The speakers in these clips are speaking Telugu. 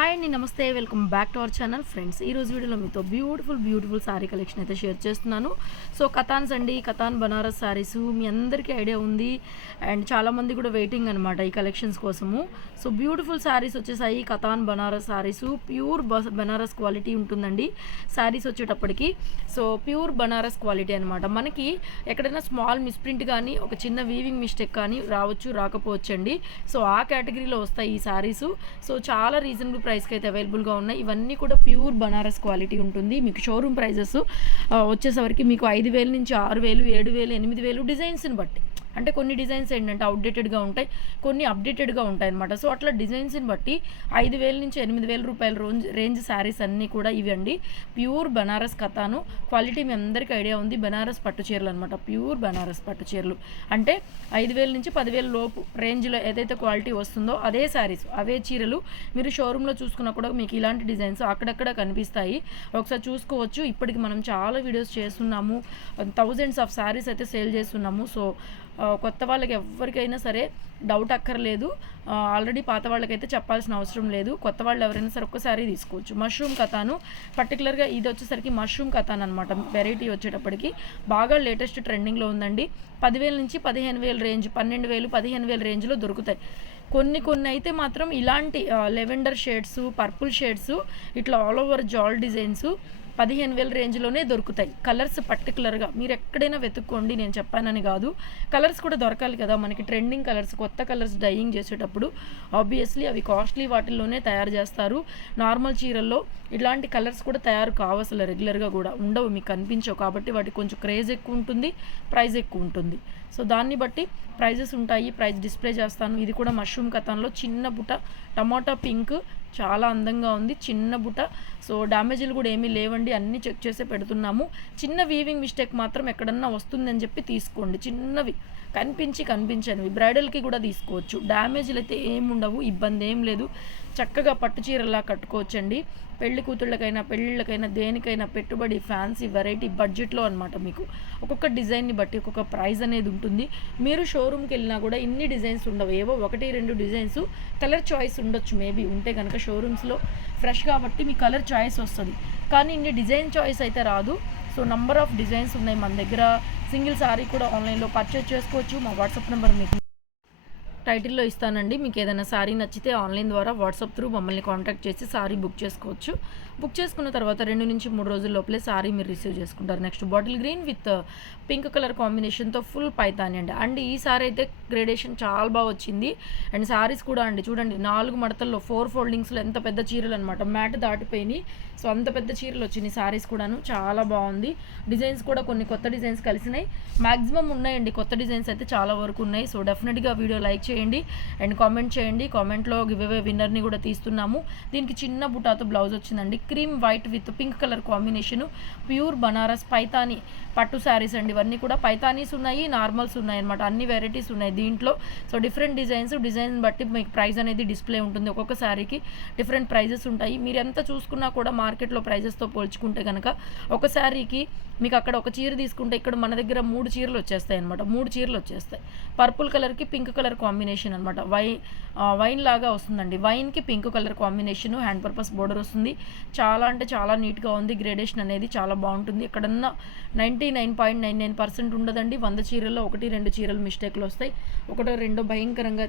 హాయ్ అండి, నమస్తే. Welcome back to our channel friends. ఈరోజు వీడియోలో మీతో బ్యూటిఫుల్ సారీ కలెక్షన్ అయితే షేర్ చేస్తున్నాను. సో కతాన్స్ అండి, కతాన్ బనారస్ సారీస్ మీ అందరికీ ఐడియా ఉంది అండ్ చాలామంది కూడా వెయిటింగ్ అనమాట ఈ కలెక్షన్స్ కోసము. సో బ్యూటిఫుల్ సారీస్ వచ్చేసాయి. కతాన్ బనారస్ సారీస్ ప్యూర్ బనారస్ క్వాలిటీ ఉంటుందండి సారీస్ వచ్చేటప్పటికి. సో ప్యూర్ బనారస్ క్వాలిటీ అనమాట. మనకి ఎక్కడైనా స్మాల్ మిస్ప్రింట్ కానీ ఒక చిన్న వీవింగ్ మిస్టేక్ కానీ రాకపోవచ్చు అండి. సో ఆ కేటగిరీలో వస్తాయి ఈ సారీస్. సో చాలా రీజనబుల్ ప్రైస్కి అయితే అవైలబుల్గా ఉన్నాయి. ఇవన్నీ కూడా ప్యూర్ బనారస్ క్వాలిటీ ఉంటుంది. మీకు షోరూమ్ ప్రైజెస్ వచ్చేసరికి మీకు 5,000 నుంచి 6,000, 7,000, 8,000 డిజైన్స్ని బట్టి. అంటే కొన్ని డిజైన్స్ ఏంటంటే అవుట్డేటెడ్గా ఉంటాయి, కొన్ని అప్డేటెడ్గా ఉంటాయి అనమాట. సో అట్లా డిజైన్స్ని బట్టి 5,000 నుంచి 8,000 రూపాయల రేంజ్ శారీస్ అన్నీ కూడా ఇవి అండి. ప్యూర్ బనారస్ కథాను క్వాలిటీ మీ అందరికీ ఐడియా ఉంది. బనారస్ పట్టు చీరలు అనమాట. ప్యూర్ బనారస్ పట్టు చీరలు అంటే 5,000 నుంచి 10,000 లోపు రేంజ్లో ఏదైతే క్వాలిటీ వస్తుందో అదే శారీస్, అవే చీరలు మీరు షోరూంలో చూసుకున్నా కూడా మీకు ఇలాంటి డిజైన్స్ అక్కడక్కడ కనిపిస్తాయి. ఒకసారి చూసుకోవచ్చు. ఇప్పటికి మనం చాలా వీడియోస్ చేస్తున్నాము, థౌజండ్స్ ఆఫ్ శారీస్ అయితే సేల్ చేస్తున్నాము. సో కొత్త వాళ్ళకి ఎవరికైనా సరే డౌట్ అక్కర్లేదు. ఆల్రెడీ పాత వాళ్ళకైతే చెప్పాల్సిన అవసరం లేదు. కొత్త వాళ్ళు ఎవరైనా సరే ఒక్కసారి తీసుకోవచ్చు. మష్రూమ్ కథాను పర్టికులర్గా ఇది వచ్చేసరికి మష్రూమ్ కథాన్ అనమాట. వెరైటీ వచ్చేటప్పటికి బాగా లేటెస్ట్ ట్రెండింగ్లో ఉందండి. 10,000 నుంచి 15,000 రేంజ్, 12,000, 15,000 రేంజ్లో దొరుకుతాయి. కొన్ని అయితే మాత్రం ఇలాంటి లెవెండర్ షేడ్స్, పర్పుల్ షేడ్స్, ఇట్లా ఆల్ ఓవర్ జాల్ డిజైన్స్ 15,000 రేంజ్లోనే దొరుకుతాయి. కలర్స్ పర్టికులర్గా మీరు ఎక్కడైనా వెతుక్కోండి, నేను చెప్పానని కాదు. కలర్స్ కూడా దొరకాలి కదా మనకి. ట్రెండింగ్ కలర్స్, కొత్త కలర్స్ డైయింగ్ చేసేటప్పుడు ఆబ్వియస్లీ అవి కాస్ట్లీ వాటిల్లోనే తయారు చేస్తారు. నార్మల్ చీరల్లో ఇలాంటి కలర్స్ కూడా తయారు కావు, అసలు రెగ్యులర్గా కూడా ఉండవు, మీకు కనిపించవు. కాబట్టి వాటికి కొంచెం క్రేజ్ ఎక్కువ ఉంటుంది, ప్రైస్ ఎక్కువ ఉంటుంది. సో దాన్ని బట్టి ప్రైజెస్ ఉంటాయి. ప్రైస్ డిస్ప్లే చేస్తాను. ఇది కూడా మష్రూమ్ కథాన్లో చిన్న బుట్ట టమాటా పింక్, చాలా అందంగా ఉంది. చిన్న బుట్ట. సో డ్యామేజీలు కూడా ఏమీ లేవండి, అన్నీ చెక్ చేసే పెడుతున్నాము. చిన్న వీవింగ్ మిస్టేక్ మాత్రం ఎక్కడన్నా వస్తుందని చెప్పి తీసుకోండి. చిన్నవి కనిపించనివి బ్రైడల్కి కూడా తీసుకోవచ్చు. డ్యామేజీలు అయితే ఏముండవు, ఇబ్బంది ఏం లేదు. చక్కగా పట్టు చీరలా కట్టుకోవచ్చండి. పెళ్లి కూతుళ్ళకైనా పెళ్ళిళ్ళకైనా దేనికైనా పెట్టుబడి ఫ్యాన్సీ వెరైటీ బడ్జెట్లో అనమాట. మీకు ఒక్కొక్క డిజైన్ని బట్టి ఒక్కొక్క ప్రైస్ అనేది ఉంటుంది. మీరు షోరూమ్కి వెళ్ళినా కూడా ఇన్ని డిజైన్స్ ఉండవు, ఏవో 1-2 డిజైన్స్ కలర్ చాయిస్ ఉండొచ్చు మేబీ. ఉంటే కనుక షోరూమ్స్లో ఫ్రెష్ కాబట్టి మీ కలర్ చాయిస్ వస్తుంది, కానీ ఇన్ని డిజైన్ చాయిస్ అయితే రాదు. సో నంబర్ ఆఫ్ డిజైన్స్ ఉన్నాయి మన దగ్గర. సింగిల్ సారీ కూడా ఆన్లైన్లో పర్చేజ్ చేసుకోవచ్చు. మా వాట్సాప్ నెంబర్ మీకు టైటిల్లో ఇస్తానండి. మీకు ఏదైనా సారీ నచ్చితే ఆన్లైన్ ద్వారా వాట్సాప్ త్రూ మమ్మల్ని కాంటాక్ట్ చేసి సారీ బుక్ చేసుకోవచ్చు. బుక్ చేసుకున్న తర్వాత 2 నుంచి 3 రోజుల లోపలే సారీ మీరు రిసీవ్ చేసుకుంటారు. Next bottle green with pink colour కాంబినేషన్తో ఫుల్ పైతాని అండి. ఈ సారీ అయితే గ్రేడేషన్ చాలా బాగా వచ్చింది. అండ్ సారీస్ కూడా అండి చూడండి, 4 మడతల్లో 4 ఫోల్డింగ్స్లో ఎంత పెద్ద చీరలు అనమాట. మ్యాట్ దాటిపోయినాయి. సో అంత పెద్ద చీరలు వచ్చినాయి సారీస్ కూడాను. చాలా బాగుంది. డిజైన్స్ కూడా కొన్ని కొత్త డిజైన్స్ కలిసినాయి. మ్యాక్సిమం ఉన్నాయండి కొత్త డిజైన్స్ అయితే చాలా వరకు ఉన్నాయి. సో డెఫినెట్గా వీడియో లైక్ చేయండి అండ్ కామెంట్ చేయండి. కామెంట్లో గివ్ అవే విన్నర్ని కూడా తీస్తున్నాము. దీనికి చిన్న బుటాతో బ్లౌజ్ వచ్చిందండి. Cream white with pink colour combination. Pure Banaras Paithani పట్టు శారీస్ అండి. ఇవన్నీ కూడా పైతానీస్ ఉన్నాయి, నార్మల్స్ ఉన్నాయి అనమాట. అన్ని వెరైటీస్ ఉన్నాయి దీంట్లో. సో డిఫరెంట్ డిజైన్ బట్టి మీకు ప్రైస్ అనేది డిస్ప్లే ఉంటుంది. ఒక్కొక్క శారీకి డిఫరెంట్ ప్రైజెస్ ఉంటాయి. మీరు ఎంత చూసుకున్నా కూడా మార్కెట్లో ప్రైజెస్తో పోల్చుకుంటే కనుక ఒక శారీకి మీకు అక్కడ ఒక చీర తీసుకుంటే ఇక్కడ మన దగ్గర 3 చీరలు వచ్చేస్తాయి అనమాట. 3 చీరలు వచ్చేస్తాయి. పర్పుల్ కలర్కి పింక్ కలర్ కాంబినేషన్ అనమాట. వైన్ లాగా వస్తుందండి. వైన్కి pink colour combination. Hand purpose border వస్తుంది. చాలా అంటే చాలా నీట్గా ఉంది. గ్రేడేషన్ అనేది చాలా బాగుంటుంది. ఎక్కడన్నా 99.99% ఉండదండి. 100 చీరల్లో 1-2 చీరలు మిస్టేక్లు వస్తాయి. 1-2 భయంకరంగా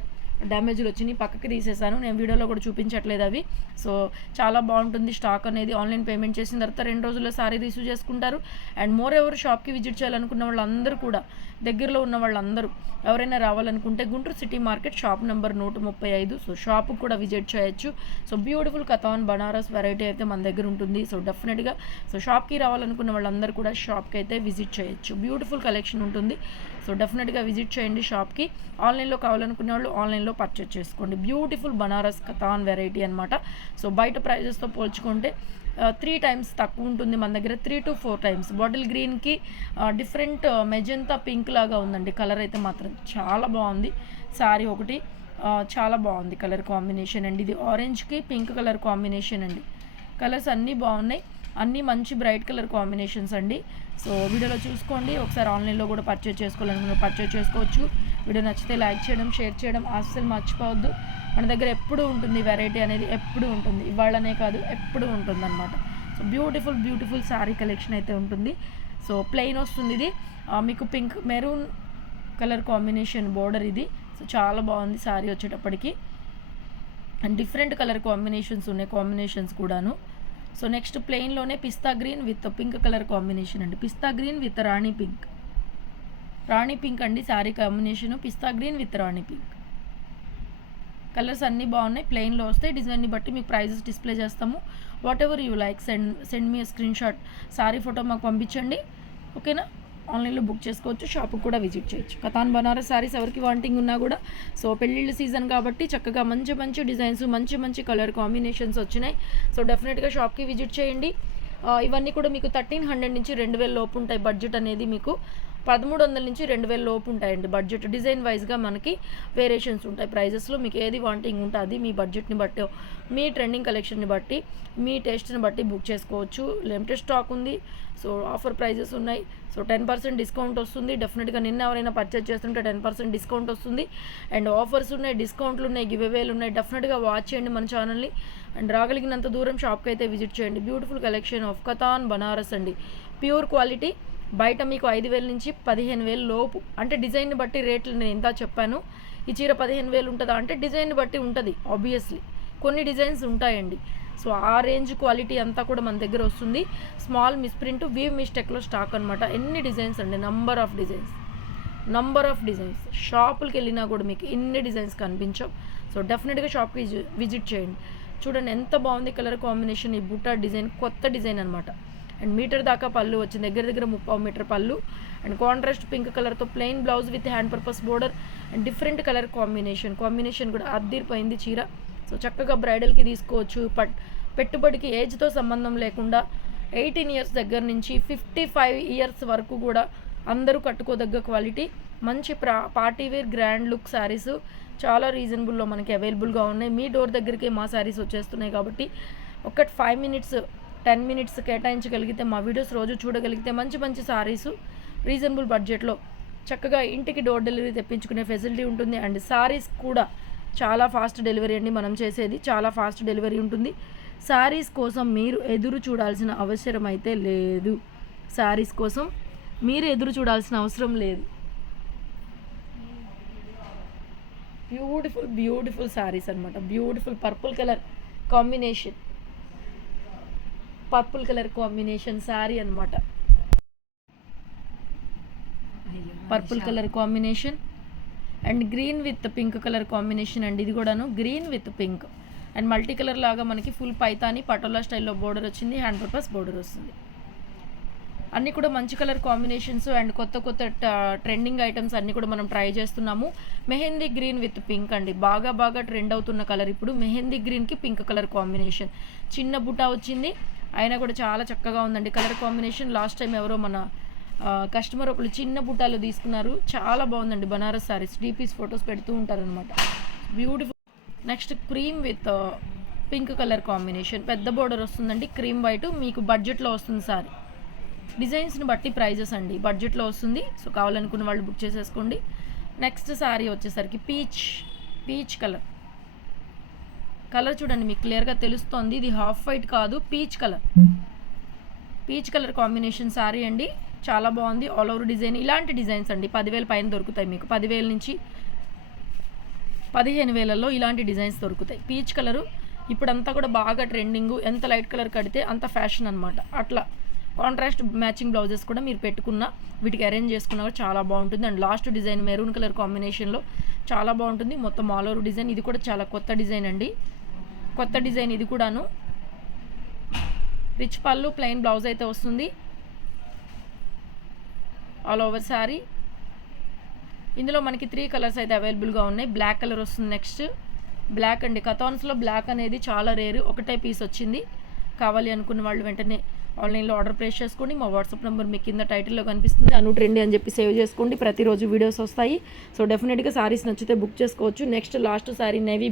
డ్యామేజ్లు వచ్చినాయి, పక్కకి తీసేసాను. నేను వీడియోలో కూడా చూపించట్లేదు అవి. సో చాలా బాగుంటుంది స్టాక్ అనేది. ఆన్లైన్ పేమెంట్ చేసిన తర్వాత 2 రోజుల్లో సారీ రిసీవ్ చేసుకుంటారు. అండ్ మోర్ ఎవరు షాప్కి విజిట్ చేయాలనుకున్న వాళ్ళందరూ కూడా, దగ్గరలో ఉన్న వాళ్ళందరూ ఎవరైనా రావాలనుకుంటే Guntur city market shop number 135. So షాప్కి కూడా విజిట్ చేయొచ్చు. So beautiful katan Banaras variety అయితే మన దగ్గర ఉంటుంది. సో డెఫినెట్గా సో షాప్కి రావాలనుకున్న వాళ్ళందరూ కూడా షాప్కి అయితే విజిట్ చేయొచ్చు. బ్యూటిఫుల్ కలెక్షన్ ఉంటుంది. సో డెఫినెట్గా విజిట్ చేయండి షాప్కి. ఆన్లైన్లో కావాలనుకునే వాళ్ళు ఆన్లైన్లో పర్చేజ్ చేసుకోండి. బ్యూటిఫుల్ బనారస్ కథాన్ వెరైటీ అనమాట. సో బయట ప్రైజెస్తో పోల్చుకుంటే 3 టైమ్స్ తక్కువ ఉంటుంది మన దగ్గర. 3 to 4 టైమ్స్. బాటిల్ గ్రీన్కి డిఫరెంట్ మెజంతా పింక్ లాగా ఉందండి. కలర్ అయితే మాత్రం చాలా బాగుంది. సారీ ఒకటి చాలా బాగుంది కలర్ కాంబినేషన్ అండి. ఇది ఆరెంజ్కి పింక్ కలర్ కాంబినేషన్ అండి. కలర్స్ అన్నీ బాగున్నాయి, అన్నీ మంచి బ్రైట్ కలర్ కాంబినేషన్స్ అండి. సో వీడియోలో చూసుకోండి. ఒకసారి ఆన్లైన్లో కూడా పర్చేజ్ చేసుకోవాలనుకున్న పర్చేజ్ చేసుకోవచ్చు. వీడియో నచ్చితే లైక్ చేయడం, షేర్ చేయడం అస్సలు మర్చిపోవద్దు. మన దగ్గర ఎప్పుడు ఉంటుంది, వెరైటీ అనేది ఎప్పుడు ఉంటుంది, ఇవాళనే కాదు ఎప్పుడు ఉంటుంది అనమాట. సో బ్యూటిఫుల్ శారీ కలెక్షన్ అయితే ఉంటుంది. సో ప్లెయిన్ వస్తుంది ఇది, మీకు pink maroon colour combination border ఇది. సో చాలా బాగుంది శారీ వచ్చేటప్పటికి, అండ్ డిఫరెంట్ కలర్ కాంబినేషన్స్ ఉన్నాయి, కాంబినేషన్స్ కూడాను. సో నెక్స్ట్ ప్లెయిన్లోనే పిస్తా green with pink colour combination అండి, పిస్తా గ్రీన్ విత్ రాణి పింక్ అండి శారీ కాంబినేషను, పిస్తా గ్రీన్ విత్ రాణి పింక్. కలర్స్ అన్నీ బాగున్నాయి, ప్లెయిన్లో వస్తాయి. డిజైన్ని బట్టి మీకు ప్రైజెస్ డిస్ప్లే చేస్తాము. Whatever you like send me screenshot, sari photo మాకు పంపించండి, ఓకేనా. ఆన్లైన్లో బుక్ చేసుకోవచ్చు, షాప్కి కూడా విజిట్ చేయొచ్చు. కతాన్ బనారస్ శారీస్ ఎవరికి వాంటింగ్ ఉన్నా కూడా, సో పెళ్ళిళ్ళ సీజన్ కాబట్టి చక్కగా మంచి డిజైన్స్, మంచి కలర్ కాంబినేషన్స్ వచ్చినాయి. సో డెఫినెట్గా షాప్కి విజిట్ చేయండి. ఇవన్నీ కూడా మీకు 1300 నుంచి 2000 లోపు ఉంటాయి. బడ్జెట్ అనేది మీకు 1300 నుంచి 2000 లోపు ఉంటాయండి బడ్జెట్. డిజైన్ వైజ్గా మనకి వేరియేషన్స్ ఉంటాయి ప్రైజెస్లో. మీకు ఏది వాంటింగ్ ఉంటుంది మీ బడ్జెట్ని బట్టి, మీ ట్రెండింగ్ కలెక్షన్ని బట్టి, మీ టేస్ట్ని బట్టి బుక్ చేసుకోవచ్చు. లిమిటెడ్ స్టాక్ ఉంది. సో ఆఫర్ ప్రైజెస్ ఉన్నాయి. సో 10% డిస్కౌంట్ వస్తుంది. డెఫినెట్గా నిన్న ఎవరైనా పర్చేజ్ చేస్తుంటే 10% డిస్కౌంట్ వస్తుంది. అండ్ ఆఫర్స్ ఉన్నాయి, డిస్కౌంట్లు ఉన్నాయి, గివ్ అవేలు ఉన్నాయి. డెఫినెట్గా వాచ్ చేయండి మన ఛానల్ని. అండ్ రాగలిగినంత దూరం షాప్కి అయితే విజిట్ చేయండి. Beautiful collection of katan Banaras అండి, ప్యూర్ క్వాలిటీ. బయట మీకు 5000 నుంచి 15000 లోపు, అంటే డిజైన్ని బట్టి రేట్లు నేను ఇంత చెప్పాను. ఈ చీర 15000 ఉంటుందా అంటే డిజైన్ని బట్టి ఉంటుంది, ఆబ్వియస్లీ కొన్ని డిజైన్స్ ఉంటాయండి. సో ఆ రేంజ్ క్వాలిటీ అంతా కూడా మన దగ్గర వస్తుంది. స్మాల్ మిస్ప్రింట్, వీవ్ మిస్టేక్లో స్టాక్ అనమాట. ఎన్ని డిజైన్స్ అండి, నంబర్ ఆఫ్ డిజైన్స్. షాపులకి వెళ్ళినా కూడా మీకు ఇన్ని డిజైన్స్ కనిపించవు. సో డెఫినెట్గా షాప్కి విజిట్ చేయండి. చూడండి ఎంత బాగుంది కలర్ కాంబినేషన్. ఈ బుట్ట డిజైన్ కొత్త డిజైన్ అనమాట. అండ్ మీటర్ దాకా పళ్ళు వచ్చింది, దగ్గర 30 మీటర్ పళ్ళు. అండ్ కాంట్రాస్ట్ పింక్ కలర్తో plain blouse with hand purpose border. And different colour combination కూడా అద్దిరిపోయింది చీర. సో చక్కగా బ్రైడల్కి తీసుకోవచ్చు. పెట్టుబడికి ఏజ్తో సంబంధం లేకుండా 18 ఇయర్స్ దగ్గర నుంచి 55 ఇయర్స్ వరకు కూడా అందరూ కట్టుకోదగ్గ క్వాలిటీ. మంచి పార్టీవేర్ గ్రాండ్ లుక్ శారీస్ చాలా రీజనబుల్లో మనకి అవైలబుల్గా ఉన్నాయి. మీ డోర్ దగ్గరికి మా శారీస్ వచ్చేస్తున్నాయి కాబట్టి ఒక 5 మినిట్స్ 10 మినిట్స్ కేటాయించగలిగితే, మా వీడియోస్ రోజు చూడగలిగితే మంచి శారీస్ రీజనబుల్ బడ్జెట్లో చక్కగా ఇంటికి డోర్ డెలివరీ తెప్పించుకునే ఫెసిలిటీ ఉంటుంది. అండ్ శారీస్ కూడా చాలా ఫాస్ట్ డెలివరీ అండి మనం చేసేది, చాలా ఫాస్ట్ డెలివరీ ఉంటుంది. శారీస్ కోసం మీరు ఎదురు చూడాల్సిన అవసరం అయితే లేదు. శారీస్ కోసం మీరు ఎదురు చూడాల్సిన అవసరం లేదు. బ్యూటిఫుల్ శారీస్ అనమాట. Beautiful purple colour combination sari అనమాట. Purple colour combination and green with pink colour combination అండి. ఇది కూడాను green with pink and multi colour లాగా మనకి ఫుల్ పైతాని పటోలా స్టైల్లో బోర్డర్ వచ్చింది, హ్యాండ్ పర్పస్ బోర్డర్ వస్తుంది. అన్నీ కూడా మంచి కలర్ కాంబినేషన్స్ అండ్ కొత్త ట్రెండింగ్ ఐటమ్స్ అన్నీ కూడా మనం ట్రై చేస్తున్నాము. మెహందీ గ్రీన్ విత్ పింక్ అండి, బాగా ట్రెండ్ అవుతున్న కలర్ ఇప్పుడు. మెహందీ గ్రీన్కి పింక్ కలర్ కాంబినేషన్, చిన్న బుటా వచ్చింది, అయినా కూడా చాలా చక్కగా ఉందండి కలర్ కాంబినేషన్. లాస్ట్ టైం ఎవరో మన కస్టమర్ ఒకళ్ళు చిన్న బుట్టాలు తీసుకున్నారు, చాలా బాగుందండి. బనారస్ సారీస్ డీపీస్ ఫొటోస్ పెడుతూ ఉంటారనమాట. Beautiful. Next cream with pink colour combination, పెద్ద బోర్డర్ వస్తుందండి, క్రీమ్ వైట్. మీకు బడ్జెట్లో వస్తుంది సారీ. డిజైన్స్ని బట్టి ప్రైజెస్ అండి, బడ్జెట్లో వస్తుంది. సో కావాలనుకున్న వాళ్ళు బుక్ చేసేసుకోండి. నెక్స్ట్ శారీ వచ్చేసరికి పీచ్ కలర్ చూడండి, మీకు క్లియర్గా తెలుస్తోంది. ఇది హాఫ్ వైట్ కాదు, పీచ్ కలర్ కాంబినేషన్ శారీ అండి. చాలా బాగుంది. ఆల్ ఓవర్ డిజైన్, ఇలాంటి డిజైన్స్ అండి 10,000 పైన దొరుకుతాయి మీకు. 10,000 నుంచి 15,000లో ఇలాంటి డిజైన్స్ దొరుకుతాయి. పీచ్ కలరు ఇప్పుడంతా కూడా బాగా ట్రెండింగ్. ఎంత లైట్ కలర్ కడితే అంత ఫ్యాషన్ అనమాట. అట్లా కాంట్రాస్ట్ మ్యాచింగ్ బ్లౌజెస్ కూడా మీరు పెట్టుకున్న, వీటికి అరేంజ్ చేసుకున్నా కూడా చాలా బాగుంటుంది. And last design maroon colour కాంబినేషన్లో చాలా బాగుంటుంది. మొత్తం ఆల్ ఓవర్ డిజైన్. ఇది కూడా చాలా కొత్త డిజైన్ అండి, కొత్త డిజైన్. ఇది కూడాను రిచ్ పళ్ళు, ప్లెయిన్ బ్లౌజ్ అయితే వస్తుంది. All over sari. ఇందులో మనకి 3 కలర్స్ అయితే అవైలబుల్గా ఉన్నాయి. బ్లాక్ కలర్ వస్తుంది. నెక్స్ట్ బ్లాక్ అండి. కథాన్స్లో బ్లాక్ అనేది చాలా రేరు, ఒకటే పీస్ వచ్చింది. కావాలి అనుకున్న వాళ్ళు వెంటనే ఆన్లైన్లో ఆర్డర్ ప్లేస్ చేసుకోండి. మా వాట్సాప్ నెంబర్ మీకు కింద టైటిల్లో కనిపిస్తుంది. అను ట్రెండీ అని చెప్పి సేవ్ చేసుకోండి, ప్రతిరోజు వీడియోస్ వస్తాయి. సో డెఫినెట్గా శారీస్ నచ్చితే బుక్ చేసుకోవచ్చు. Next last sari navy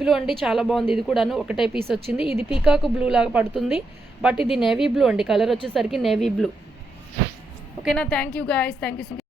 blue అండి, చాలా బాగుంది. ఇది కూడాను ఒకటే పీస్ వచ్చింది. ఇది పీకాక్ బ్లూ లాగా పడుతుంది, బట్ ఇది నేవీ బ్లూ అండి. కలర్ వచ్చేసరికి నేవీ బ్లూ. ఓకేనా? Thank you guys, thank you so much.